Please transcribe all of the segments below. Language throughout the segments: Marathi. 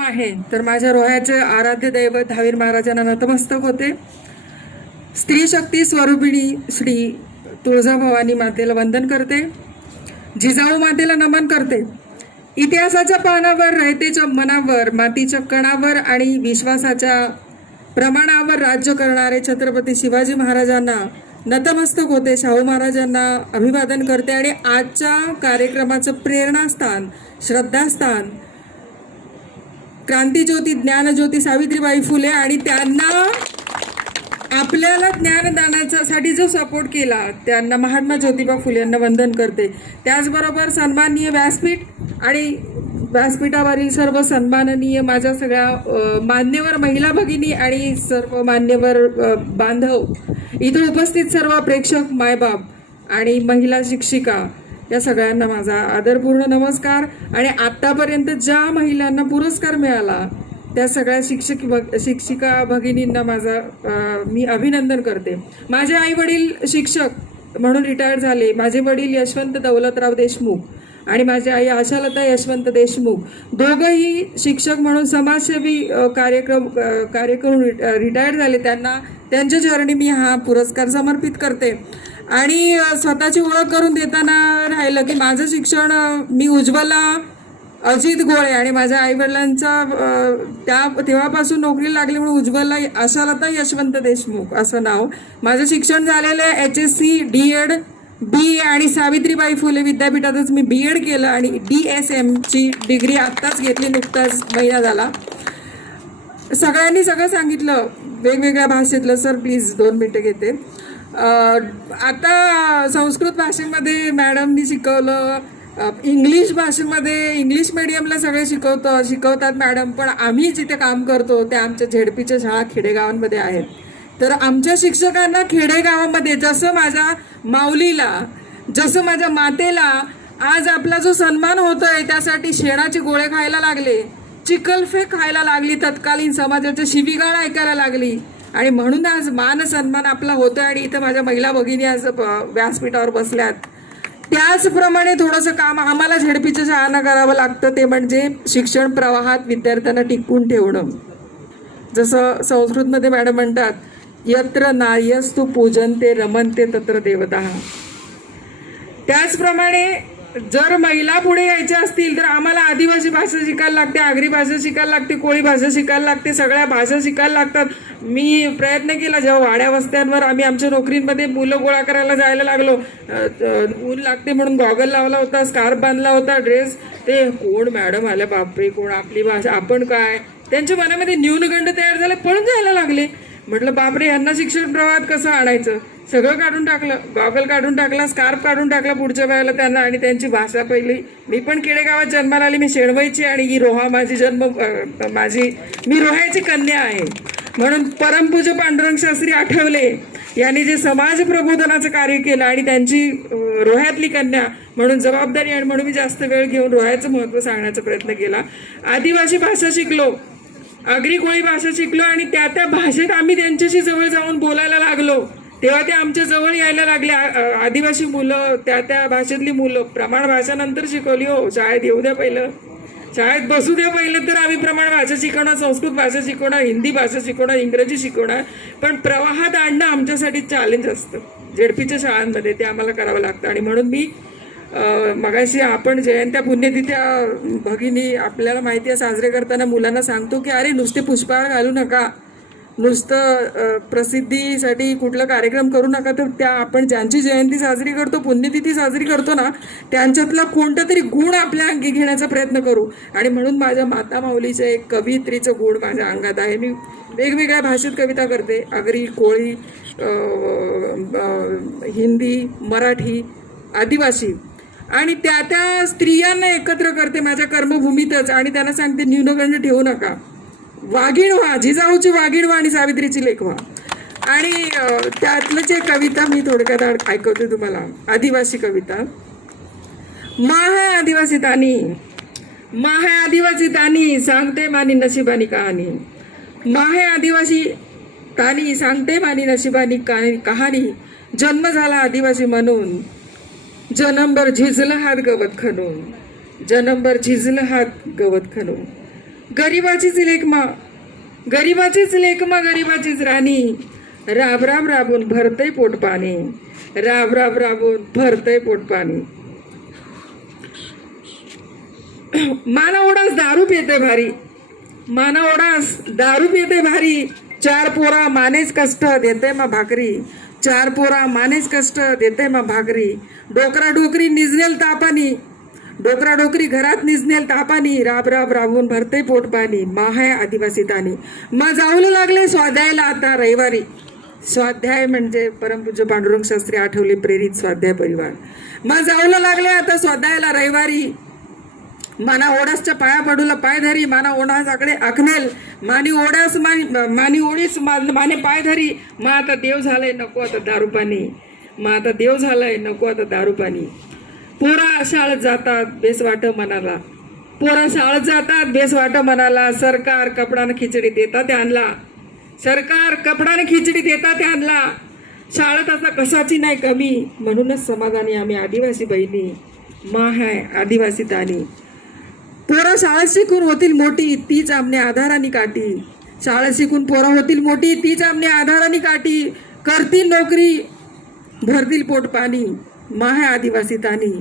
आहे तर माझ्या रोह्याचे आराध्य दैवत धावीर महाराजांना नतमस्तक होते. स्त्री शक्ती स्वरूपिणी श्री तुळजाभवानी मातेला वंदन करते. जिजाऊ मातेला नमन करते. इतिहासाच्या पानावर, रयतेच्या मनावर, मातीच्या कणावर आणि विश्वासाच्या प्रमाणावर राज्य करणारे छत्रपती शिवाजी महाराजांना नतमस्तक होते. शाहू महाराजांना अभिवादन करते आणि आजच्या कार्यक्रमाचं प्रेरणास्थान, श्रद्धास्थान क्रांतीज्योती, ज्ञानज्योती सावित्रीबाई फुले आणि त्यांना आपल्याला ज्ञानदानासाठी जो सपोर्ट केला त्यांना महात्मा ज्योतिबा फुले यांना वंदन करते. त्याचबरोबर सन्माननीय व्यासपीठ आणि व्यासपीठावरील सर्व सन्माननीय माझ्या सगळ्या मान्यवर महिला भगिनी आणि सर्व मान्यवर बांधव, इथं उपस्थित सर्व प्रेक्षक, मायबाप आणि महिला शिक्षिका, या सगळ्यांना माझा आदरपूर्ण नमस्कार. आणि आत्तापर्यंत ज्या महिलांना पुरस्कार मिळाला त्या सगळ्या शिक्षिका भगिनींना मी अभिनंदन करते. माझे आई वडील शिक्षक म्हणून रिटायर झाले. माझे वडील यशवंत दौलतराव देशमुख आणि माझी आई आशालता यशवंत देशमुख, दोघंही शिक्षक म्हणून समाजसेवी कार्य करून रिटायर झाले. त्यांच्या चरणी मी हा पुरस्कार समर्पित करते. आणि स्वतःची ओळख करून देताना राहिलं की माझं शिक्षण, मी उज्ज्वला अजित गोळे आणि माझ्या आईवडिलांचा तेव्हापासून नोकरीला लागली म्हणून उज्ज्वला आशालता यशवंत देशमुख असं नाव. माझं शिक्षण झालेलं आहे HSC, DED, BA आणि सावित्रीबाई फुले विद्यापीठातच मी BEd केलं आणि DSM ची डिग्री आत्ताच घेतली, नुकताच महिना झाला. सगळ्यांनी सगळं सांगितलं वेगवेगळ्या भाषेतलं. सर प्लीज 2 मिनिटं घेते. आता संस्कृत भाषेमध्ये मॅडमनी शिकवलं, इंग्लिश भाषेमध्ये इंग्लिश मीडियमला सगळे शिकवतात मॅडम, पण आम्ही जिथे काम करतो त्या आमच्या झेडपीच्या शाळा खेडेगावांमध्ये आहेत. तर आमच्या शिक्षकांना खेडेगावामध्ये जसं माझ्या माऊलीला, जसं माझ्या मातेला आज आपला जो सन्मान होतोय त्यासाठी शेणाचे गोळे खायला लागले, चिखलफेक खायला लागली, तत्कालीन समाजाच्या शिवीगाळ ऐकायला लागली आणि म्हणून आज मान सन्मान आपला होतोय. आणि इथं माझ्या महिला भगिनी आज व्यासपीठावर बसल्यात. त्याचप्रमाणे थोडंसं काम आम्हाला झेडपीच्या शाळांना करावं लागतं, ते म्हणजे शिक्षण प्रवाहात विद्यार्थ्यांना टिकवून ठेवणं. जसं संस्कृतमध्ये मॅडम म्हणतात, यत्र नार्यस्तु पूजन्ते रमन्ते तत्र देवताः. त्याचप्रमाणे जर महिला पुढे यायच्या असतील तर आम्हाला आदिवासी भाषा शिकायला लागते, आगरी भाषा शिकायला लागते, कोळी भाषा शिकायला लागते, सगळ्या भाषा शिकायला लागतात. मी प्रयत्न केला जेव्हा वाड्या वस्त्यांवर आम्ही आमच्या नोकरींमध्ये मुलं गोळा करायला जायला लागलो, ऊन लागते म्हणून गॉगल लावला होता, स्कार्फ बांधला होता, ड्रेस, ते कोण मॅडम आल्या, बापरे कोण, आपली भाषा, आपण काय, त्यांच्या मनामध्ये न्यूनगंड तयार झाले, पळून जायला लागले. म्हटलं बापरे यांना शिक्षण प्रवाहात कसं आणायचं. सगळं काढून टाकलं, गॉगल काढून टाकला, स्कार्फ काढून टाकला पुढच्या वेळेला त्यांना. आणि त्यांची भाषा पहिली, मी पण खेडेगावात जन्माला आली, मी शेणवईची आणि ही रोहा मी रोह्याची कन्या आहे. म्हणून परमपूज्य पांडुरंग शास्त्री आठवले यांनी जे समाज प्रबोधनाचं कार्य केलं आणि त्यांची रोह्यातली कन्या म्हणून जबाबदारी आणि म्हणून मी जास्त वेळ घेऊन रोह्याचं महत्त्व सांगण्याचा प्रयत्न केला. आदिवासी भाषा शिकलो, आगरी कोळी भाषा शिकलो आणि त्या भाषेत आम्ही त्यांच्याशी जवळ जाऊन बोलायला लागलो तेव्हा ते आमच्या जवळ यायला लागले. आदिवासी मुलं, त्या भाषेतली मुलं. प्रमाण भाषा नंतर शिकवली हो, शाळेत येऊ द्या पहिलं, शाळेत बसू द्या पहिलं, तर आम्ही प्रमाण भाषा शिकवणार, संस्कृत भाषा शिकवणार, हिंदी भाषा शिकवणार, इंग्रजी शिकवणार. पण प्रवाहात आणणं आमच्यासाठी चॅलेंज असतं झेडपीच्या शाळांमध्ये, ते आम्हाला करावं लागतं. आणि म्हणून मी मगाशी आपण जयंत्या पुण्यतिथ्या भगिनी आपल्याला माहिती आहे साजरे करताना मुलांना सांगतो की अरे नुसते पुष्पहार घालू नका, नुसतं प्रसिद्धीसाठी कुठला कार्यक्रम करू नका. तर त्या आपण ज्यांची जयंती साजरी करतो, पुण्यतिथी साजरी करतो ना, त्यांच्यातला कोणता तरी गुण आपल्या अंगी घेण्याचा प्रयत्न करू. आणि म्हणून माझ्या माता माऊलीचं एक कवित्रीचं गुण माझ्या अंगात आहे. मी वेगवेगळ्या भाषेत कविता करते, आगरी, कोळी, हिंदी, मराठी, आदिवासी. आणि त्या स्त्रियांना एकत्र करते माझ्या कर्मभूमीतच आणि त्यांना सांगते न्यूनगंड ठेवू नका, वाघीण व्हा, जिजाऊची वाघीण व्हा आणि सावित्रीची लेक व्हा. आणि त्यातलंच एक कविता मी थोडक्यात ऐकवते तुम्हाला, आदिवासी कविता. माँ है आदिवासी तानी सांगते मानी नशिबानी कहानी. माँ है आदिवासी तानी सांगते मानी नशिबानी कहाणी. जन्म झाला आदिवासी म्हणून, जन्मभर झिजलं हात गवत खणून, जन्मभर झिजलं हात गवत खणून. गरिबाचीच लेकमा, गरिबाचीच लेकमा, गरिबाचीच राणी. राब राब राबून भरतय पोट पाणी, राब राब राबून भरतय पोट पाणी. माना ओढास दारू पिते भारी, माना ओढास दारू पिते भारी. चार पोरा मानेच कष्ट देते मा भाकरी, चार पोरा मानेच कष्ट देते मा भाकरी. डोकरा डोकरी निजनेल तापानी, डोकरा डोकरी घरात निजनेल तापानी. राब राब राबून भरते पोट पाणी, माहाय आदिवासी तानी. मग जाऊला लागले स्वाध्यायला आता रविवारी. स्वाध्याय म्हणजे परमपूज्य पांडुरंग शास्त्री आठवले प्रेरित स्वाध्याय परिवार. मग जाऊला लागले आता स्वाध्यायला रविवारी. माना ओढासच्या पाया पडूला पाय धरी, माना ओढास आकडे आखनेल, मानी ओढास मानी ओढीस माने पाय धरी. मग आता देव झालंय नको आता दारू पाणी, मग आता देव झालंय नको आता दारू पाणी. पोरा शाळेत जातात बेस वाट मनाला, पोरा शाळेत जातात बेस वाट मनाला. सरकार कपडानं खिचडी देतात त्यांना, सरकार कपडाने खिचडी देतात त्यांना. शाळेत आता कशाची नाही कमी, म्हणूनच समाधानी आम्ही आदिवासी बहिणी, माहाय आदिवासी तानी. पोरं शाळेत शिकून होतील मोठी, तीच आमने आधारानी काठी. शाळेत शिकून पोरं होतील मोठी, तीच आमने आधारानी काठी. करतील नोकरी भरतील पोट पाणी, माहाय आदिवासी तानी.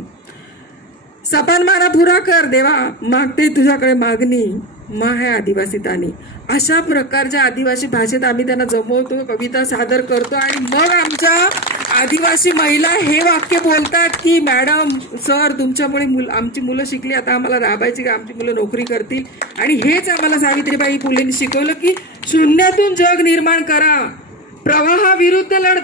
सपान मारा पुरा कर देवा, मागते तुझ्याकडे मागणी, माहाय आदिवासी तानी. अशा प्रकारच्या आदिवासी भाषेत आम्ही त्यांना जमवतो, कविता सादर करतो. आणि मग आमच्या आदिवासी महिला हे वाक्य बोलतात की मॅडम सर तुमच्यामुळे आमची मुलं शिकली, आता आम्हाला राबायची का, आमची मुलं नोकरी करतील. आणि हेच आम्हाला सावित्रीबाई फुलेंनी शिकवलं की शून्यातून जग निर्माण करा, प्रवाहाविरुद्ध लढ